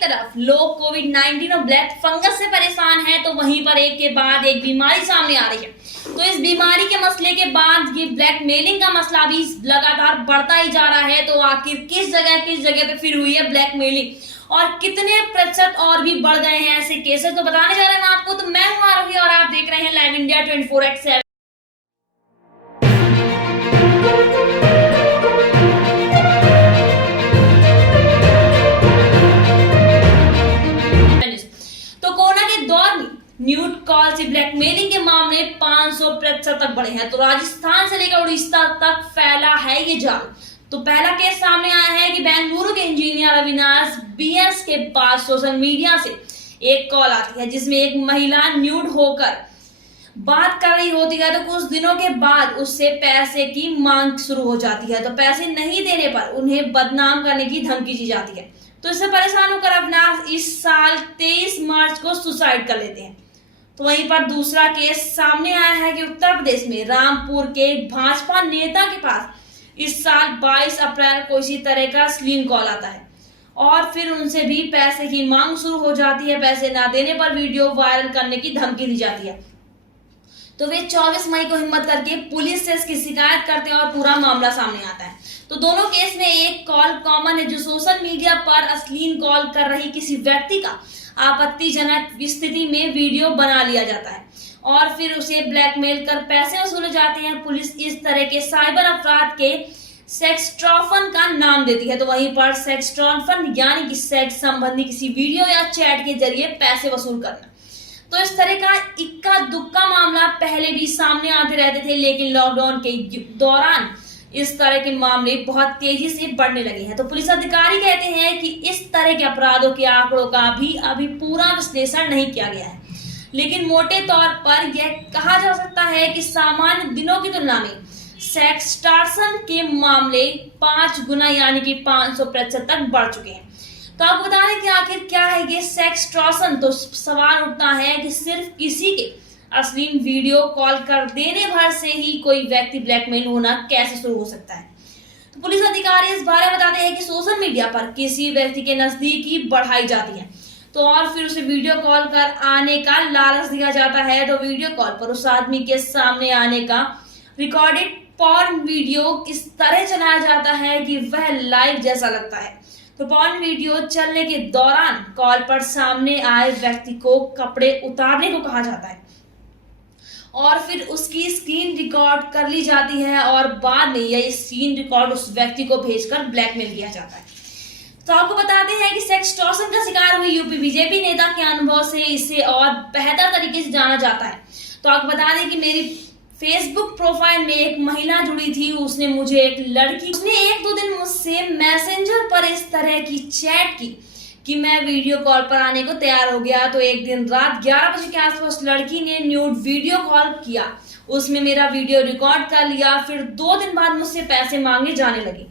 तरफ लोग कोविड-19 और ब्लैक फंगस से परेशान हैं, तो वहीं पर एक के बाद एक बीमारी सामने आ रही है। तो इस बीमारी के मसले के बाद ये ब्लैकमेलिंग का मसला भी लगातार बढ़ता ही जा रहा है। तो आखिर किस जगह पे फिर हुई है ब्लैकमेलिंग और कितने प्रतिशत और भी बढ़ गए हैं ऐसे केसेस, तो बताने जा रहे हैं आपको। तो मैं हूं आरोही और आप देख रहे हैं लाइव इंडिया 24/7। तो कोरोना के दौर में न्यूड कॉल से ब्लैकमेलिंग के मामले 500% तक बढ़े हैं। तो राजस्थान से लेकर उड़ीसा तक फैला है ये जाल। तो पहला केस सामने आया है कि बेंगलुरु के इंजीनियर अविनाश बीएस के पास सोशल मीडिया से एक कॉल आती है जिसमें एक महिला न्यूड होकर बात कर रही होती है। तो कुछ दिनों के बाद उससे पैसे की मांग शुरू हो जाती है। तो पैसे नहीं देने पर उन्हें बदनाम करने की धमकी दी जाती है। तो इससे परेशान होकर अविनाश इस साल 23 मार्च को सुसाइड कर लेते हैं। तो वहीं पर दूसरा केस सामने आया है कि उत्तर प्रदेश में रामपुर के भाजपा नेता के पास इस साल 22 अप्रैल को इसी तरह का अश्लील कॉल आता है और फिर उनसे भी पैसे की मांग शुरू हो जाती है। पैसे ना देने पर वीडियो वायरल करने की धमकी दी जाती है। तो वे 24 मई को हिम्मत करके पुलिस से इसकी शिकायत करते हैं और पूरा मामला सामने आता है। तो दोनों केस में एक कॉल कॉमन है, जो सोशल मीडिया पर अश्लील कॉल कर रही किसी व्यक्ति का आपत्तिजनक स्थिति में वीडियो बना लिया जाता है और फिर उसे ब्लैकमेल कर पैसे वसूले जाते हैं। पुलिस इस तरह के साइबर अपराध के सेक्सट्रॉफन का नाम देती है। तो वहीं पर सेक्सट्रॉफन यानी कि सेक्स संबंधी किसी वीडियो या चैट के जरिए पैसे वसूल करना। तो इस तरह का इक्का दुक्का मामला पहले भी सामने आते रहते थे, लेकिन लॉकडाउन के दौरान इस तरह के मामले बहुत तेजी से बढ़ने लगे हैं। तो पुलिस अधिकारी कहते हैं कि इस तरह के अपराधों के आंकड़ों का भी अभी पूरा विश्लेषण नहीं किया गया है, लेकिन मोटे तौर पर यह कहा जा सकता है कि सामान्य दिनों की तुलना में सेक्सटॉर्शन के मामले 5 गुना यानी कि 500% तक बढ़ चुके हैं। तो आपको बता दें कि आखिर क्या है ये सेक्सटॉर्शन। तो सवाल उठता है कि सिर्फ किसी के अश्लील वीडियो कॉल कर देने भर से ही कोई व्यक्ति ब्लैकमेल होना कैसे शुरू हो सकता है। तो पुलिस अधिकारी इस बारे में बताते हैं कि सोशल मीडिया पर किसी व्यक्ति के नजदीकी बढ़ाई जाती है तो और फिर उसे वीडियो कॉल कर आने का लालच दिया जाता है। तो वीडियो कॉल पर उस आदमी के सामने आने का रिकॉर्डेड पॉर्न वीडियो इस तरह चलाया जाता है कि वह लाइव जैसा लगता है। तो पॉर्न वीडियो चलने के दौरान कॉल पर सामने आए व्यक्ति को कपड़े उतारने को कहा जाता है और फिर उसकी स्क्रीन रिकॉर्ड कर ली जाती है और बाद में यह स्क्रीन रिकॉर्ड उस व्यक्ति को भेजकर ब्लैकमेल किया जाता है। तो आपको बताते हैं कि सेक्सटॉर्शन का शिकार हुई यूपी बीजेपी नेता के अनुभव से इसे और बेहतर तरीके से जाना जाता है। तो आपको बता दें कि मेरी फेसबुक प्रोफाइल में एक महिला जुड़ी थी। उसने मुझे एक लड़की उसने 1-2 दिन मुझसे मैसेंजर पर इस तरह की चैट की कि मैं वीडियो कॉल पर आने को तैयार हो गया। तो एक दिन रात 11 बजे के आसपास लड़की ने न्यूड वीडियो कॉल किया, उसमें मेरा वीडियो रिकॉर्ड कर लिया। फिर 2 दिन बाद मुझसे पैसे मांगे जाने लगे।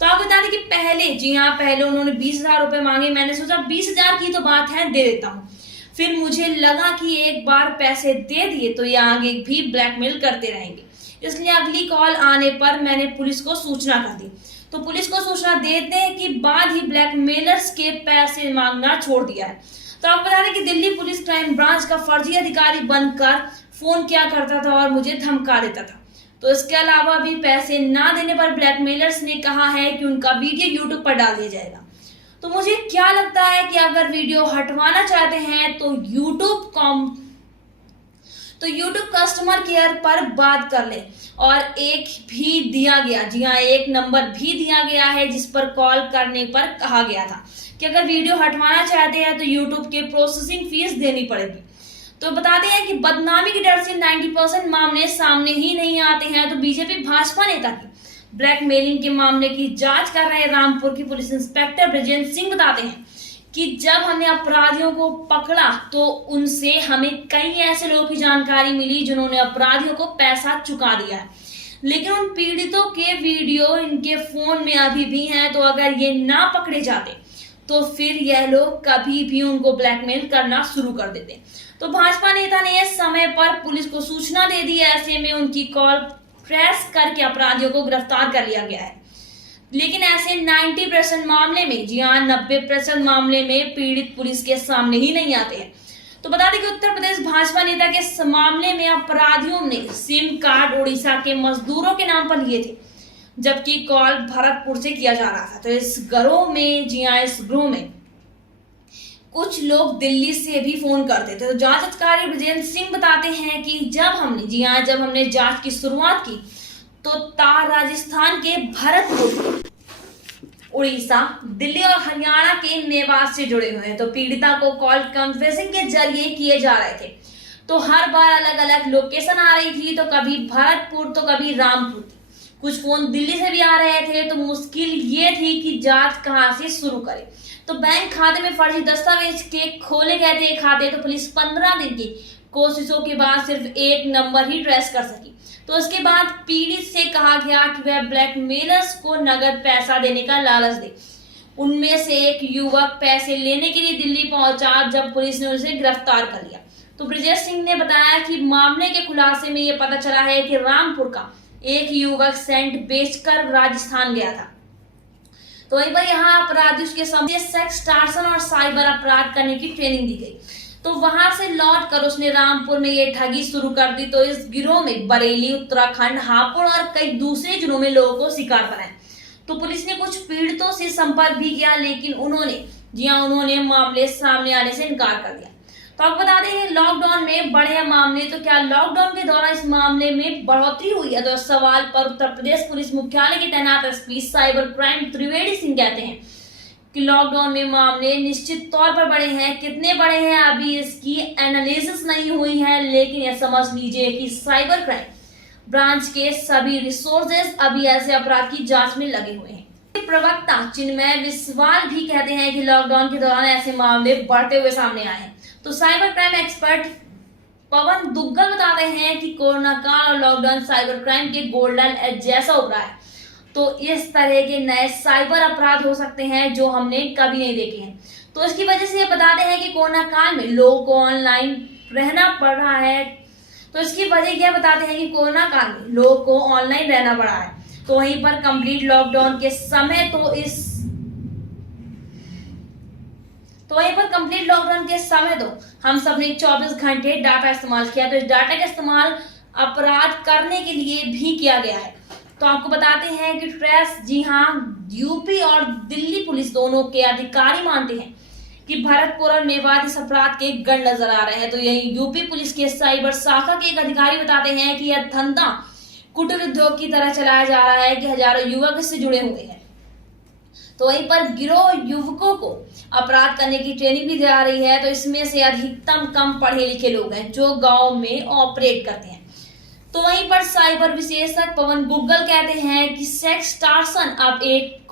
तो आपको बता दें कि पहले उन्होंने 20,000 रुपए मांगे। मैंने सोचा 20,000 की तो बात है, दे देता हूँ। फिर मुझे लगा कि एक बार पैसे दे दिए तो ये आगे भी ब्लैकमेल करते रहेंगे, इसलिए अगली कॉल आने पर मैंने पुलिस को सूचना कर दी। तो पुलिस को सूचना देने के बाद ही ब्लैकमेलर्स के पैसे मांगना छोड़ दिया है। तो आप बता दें कि दिल्ली पुलिस क्राइम ब्रांच का फर्जी अधिकारी बनकर फोन किया करता था और मुझे धमका देता था। तो इसके अलावा भी पैसे ना देने पर ब्लैकमेलर्स ने कहा है कि उनका वीडियो यूट्यूब पर डाल दिया जाएगा। तो मुझे क्या लगता है कि अगर वीडियो हटवाना चाहते हैं तो यूट्यूब कस्टमर केयर पर बात कर ले और एक नंबर भी दिया गया है जिस पर कॉल करने पर कहा गया था कि अगर वीडियो हटवाना चाहते हैं तो यूट्यूब के प्रोसेसिंग फीस देनी पड़ेगी। तो बताते हैं कि बदनामी के डर से 90% मामले सामने ही नहीं आते हैं। तो बीजेपी भाजपा नेता की ब्लैकमेलिंग के मामले की जांच कर रहे रामपुर की पुलिस इंस्पेक्टर ब्रजेंद्र सिंह बताते हैं कि जब हमने अपराधियों को पकड़ा तो उनसे हमें कई ऐसे लोगों की जानकारी मिली जिन्होंने अपराधियों को पैसा चुका दिया है, लेकिन उन पीड़ितों के वीडियो इनके फोन में अभी भी हैं। तो अगर ये ना पकड़े जाते तो फिर यह लोग कभी भी उनको ब्लैकमेल करना शुरू कर देते। तो भाजपा नेता ने समय पर पुलिस को सूचना दे दी। ऐसे में उनकी कॉल ट्रेस करके अपराधियों को गिरफ्तार कर लिया गया है। लेकिन ऐसे 90% मामले में, जी हाँ 90% मामले में पीड़ित पुलिस के सामने ही नहीं आते हैं। तो बता दें कि उत्तर प्रदेश भाजपा नेता के इस मामले में अपराधियों ने सिम कार्ड उड़ीसा के मजदूरों के नाम पर लिए थे, जबकि कॉल भरतपुर से किया जा रहा था। तो इस गिरोह में, जी हाँ इस गिरोह में कुछ लोग दिल्ली से भी फोन करते थे। तो जांच अधिकारी ब्रजेंद्र सिंह बताते हैं कि जब हमने जांच की शुरुआत की तो तार राजस्थान के भरतपुर, उड़ीसा, दिल्ली और हरियाणा के मेवात से जुड़े हुए हैं। तो पीड़िता को कॉल कॉन्फ्रेंसिंग के जरिए किए जा रहे थे। तो हर बार अलग अलग लोकेशन आ रही थी, तो कभी भरतपुर तो कभी रामपुर। कुछ फोन दिल्ली से भी आ रहे थे। तो मुश्किल ये थी कि जांच कहां से शुरू करे। तो बैंक खाते में फर्जी दस्तावेज के खोले गए थे खाते। तो पुलिस 15 दिन की कोशिशों के बाद सिर्फ एक नंबर ही ट्रेस कर सकी। तो उसके बाद पीड़ित से कहा गया कि वह ब्लैकमेलर्स को नगद पैसा देने का लालच दे। उनमें से एक युवक पैसे लेने के लिए दिल्ली पहुंचा, जब पुलिस ने उसे गिरफ्तार कर लिया। तो ब्रजेश सिंह ने बताया कि मामले के खुलासे में यह पता चला है कि रामपुर का एक युवक सेंट बेचकर राजस्थान गया था। तो वहीं पर यहाँ अपराधी के सामने सेक्स, टार्सन और साइबर अपराध करने की ट्रेनिंग दी गई। तो वहां से लौट कर उसने रामपुर में ये ठगी शुरू कर दी। तो इस गिरोह में बरेली, उत्तराखंड, हापुड़ और कई दूसरे जिलों में लोगों को शिकार बनाया। तो पुलिस ने कुछ पीड़ितों से संपर्क भी किया, लेकिन उन्होंने मामले सामने आने से इनकार कर दिया। तो आपको बता दें लॉकडाउन में बढ़े मामले। तो क्या लॉकडाउन के दौरान इस मामले में बढ़ोतरी हुई है? तो इस सवाल पर उत्तर प्रदेश पुलिस मुख्यालय के तैनात SP cyber crime Trivedi Singh कहते हैं कि लॉकडाउन में मामले निश्चित तौर पर बढ़े हैं। कितने बढ़े हैं अभी इसकी एनालिसिस नहीं हुई है, लेकिन यह समझ लीजिए कि साइबर क्राइम ब्रांच के सभी रिसोर्सेज अभी ऐसे अपराध की जांच में लगे हुए हैं। प्रवक्ता चिन्मय विश्वाल भी कहते हैं कि लॉकडाउन के दौरान ऐसे मामले बढ़ते हुए सामने आए हैं। तो साइबर क्राइम एक्सपर्ट पवन दुग्गल बताते हैं कि कोरोना काल और लॉकडाउन साइबर क्राइम के गोल्डन एज जैसा उभरा है। तो इस तरह के नए साइबर अपराध हो सकते हैं जो हमने कभी नहीं देखे हैं। तो इसकी वजह से ये बताते हैं कि कोरोना काल में लोगों को ऑनलाइन रहना पड़ रहा है। तो इसकी वजह क्या बताते हैं कि कोरोना काल में लोगों को ऑनलाइन रहना पड़ा है। तो वहीं पर कंप्लीट लॉकडाउन के समय तो हम सब ने 24 घंटे डाटा इस्तेमाल किया। तो इस डाटा का इस्तेमाल अपराध करने के लिए भी किया गया है। तो आपको बताते हैं कि ट्रेस, जी हाँ यूपी और दिल्ली पुलिस दोनों के अधिकारी मानते हैं कि भरतपुर और मेवात इस अपराध के गढ़ नजर आ रहे हैं। तो यही यूपी पुलिस के साइबर शाखा के एक अधिकारी बताते हैं कि यह धंधा कुटीर उद्योग की तरह चलाया जा रहा है कि हजारों युवक इससे जुड़े हुए हैं। तो वहीं पर गिरोह युवकों को अपराध करने की ट्रेनिंग भी दी जा रही है। तो इसमें से अधिकतम कम पढ़े लिखे लोग हैं जो गांव में ऑपरेट करते हैं। तो वहीं पर साइबर विशेषज्ञ पवन दुग्गल कहते हैं कि सेक्स टार्सन अब एक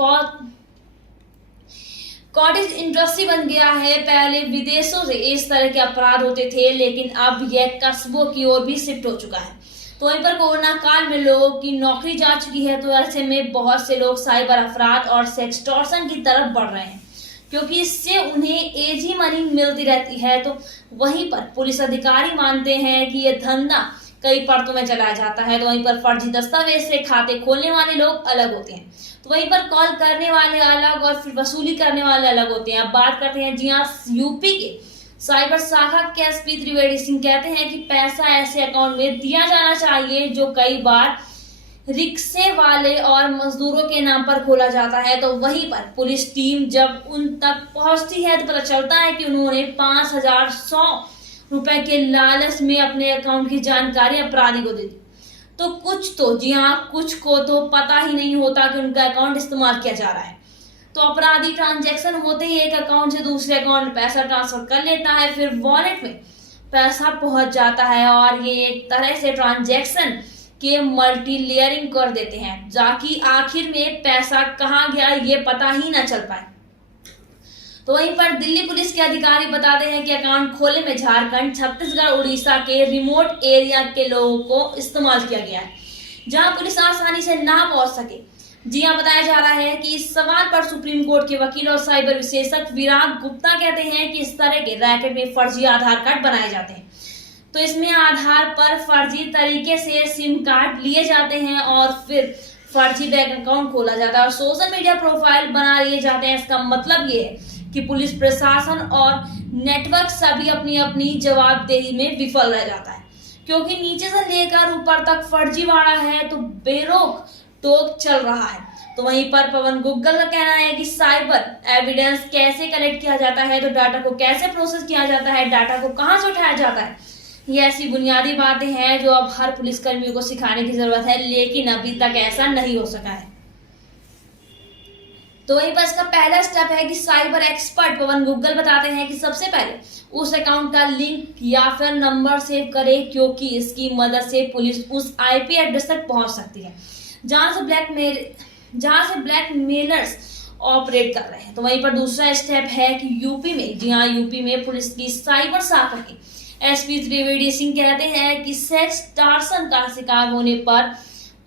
कॉटेज इंडस्ट्री बन गया है। पहले विदेशों से इस तरह के अपराध होते थे, लेकिन अब यह कस्बों की ओर भी शिफ्ट हो चुका है। तो वहीं पर कोरोना काल में लोगों की नौकरी जा चुकी है। तो ऐसे में बहुत से लोग साइबर अपराध और सेक्स टॉर्सन की तरफ बढ़ रहे हैं, क्योंकि इससे उन्हें एजी मनी मिलती रहती है। तो वहीं पर पुलिस अधिकारी मानते हैं कि यह धंधा कई परतों में चलाया जाता है। तो वहीं पर फर्जी दस्तावेज से खाते खोलने वाले लोग अलग होते हैं। तो वहीं पर कॉल करने वाले अलग और फिर वसूली करने वाले अलग होते हैं। अब बात करते हैं, जी हाँ यूपी के साइबर शाखा के एसपी त्रिवेदी सिंह कहते हैं कि पैसा ऐसे अकाउंट में दिया जाना चाहिए जो कई बार रिक्शे वाले और मजदूरों के नाम पर खोला जाता है। तो वहीं पर पुलिस टीम जब उन तक पहुंचती है तो पता चलता है कि उन्होंने 5,100 रुपए के लालच में अपने अकाउंट की जानकारी अपराधी को दे दी। तो कुछ को तो पता ही नहीं होता कि उनका अकाउंट इस्तेमाल किया जा रहा है। तो अपराधी ट्रांजैक्शन होते ही एक अकाउंट से दूसरे अकाउंट में पैसा ट्रांसफर कर लेता है, फिर वॉलेट में पैसा पहुंच जाता है और ये एक तरह से ट्रांजैक्शन के मल्टी लेयरिंग कर देते हैं, ताकि आखिर में पैसा कहाँ गया ये पता ही ना चल पाए। तो वहीं पर दिल्ली पुलिस के अधिकारी बताते हैं कि अकाउंट खोले में झारखंड, छत्तीसगढ़, उड़ीसा के रिमोट एरिया के लोगों को इस्तेमाल किया गया है, जहां पुलिस आसानी से ना पहुंच सके। जी हाँ, बताया जा रहा है कि इस सवाल पर सुप्रीम कोर्ट के वकील और साइबर विशेषज्ञ विराग गुप्ता कहते हैं कि इस तरह के रैकेट में फर्जी आधार कार्ड बनाए जाते हैं। तो इसमें आधार पर फर्जी तरीके से सिम कार्ड लिए जाते हैं और फिर फर्जी बैंक अकाउंट खोला जाता है और सोशल मीडिया प्रोफाइल बना लिए जाते हैं। इसका मतलब ये है कि पुलिस प्रशासन और नेटवर्क सभी अपनी अपनी जवाबदेही में विफल रह जाता है, क्योंकि नीचे से लेकर ऊपर तक फर्जीवाड़ा है तो बेरोक टोक चल रहा है। तो वहीं पर पवन गुग्गल का कहना है कि साइबर एविडेंस कैसे कलेक्ट किया जाता है, तो डाटा को कैसे प्रोसेस किया जाता है, डाटा को कहां से उठाया जाता है, ये ऐसी बुनियादी बातें हैं जो अब हर पुलिसकर्मियों को सिखाने की जरूरत है, लेकिन अभी तक ऐसा नहीं हो सका है। तो वहीं पर इसका पहला स्टेप है कि साइबर एक्सपर्ट पवन गुग्गल बताते हैं कि सबसे पहले उस अकाउंट का लिंक या फिर नंबर सेव करे, क्योंकि इसकी मदद से पुलिस उस आईपी एड्रेस तक पहुंच सकती है जहां से ब्लैकमेलर्स ऑपरेट कर रहे हैं। तो वहीं पर दूसरा स्टेप है कि यूपी में पुलिस की साइबर शाखा की एसपी त्रिवेदी सिंह कहते हैं कि सेक्स टार्सन का शिकार होने पर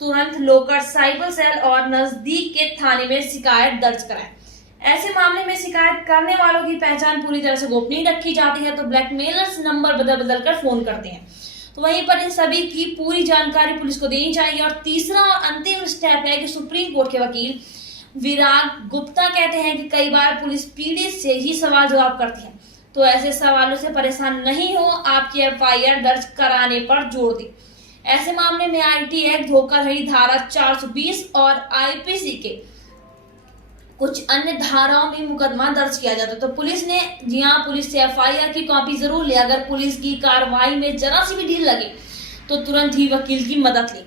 तुरंत लोकल साइबर सेल और नजदीक के थाने में शिकायत दर्ज कराएं। ऐसे मामले में शिकायत करने वालों की पहचान पूरी तरह से गोपनीय रखी जाती है, तो ब्लैकमेलर्स नंबर बदल कर फोन करते हैं। तो वहीं पर इन सभी की पूरी जानकारी पुलिस को देनी चाहिए। और तीसरा और अंतिम स्टेप है कि सुप्रीम कोर्ट के वकील विराग गुप्ता कहते हैं कि कई बार पुलिस पीड़ित से ही सवाल जवाब करती है, तो ऐसे सवालों से परेशान नहीं हो, आपकी एफआईआर दर्ज कराने पर जोर दें। ऐसे मामले में आईटी एक्ट, धोखाधड़ी धारा 420 और आईपीसी के कुछ अन्य धाराओं में मुकदमा दर्ज किया जाता है। तो पुलिस से एफआईआर की कॉपी जरूर ले। अगर पुलिस की कार्रवाई में जरा सी भी ढील लगे तो तुरंत ही वकील की मदद ले।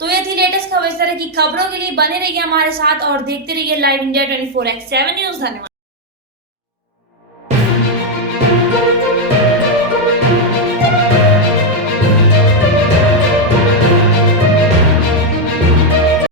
तो ये थी लेटेस्ट खबर। इस तरह की खबरों के लिए बने रहिए हमारे साथ और देखते रहिए लाइव इंडिया 24/7 न्यूज। धन्यवाद।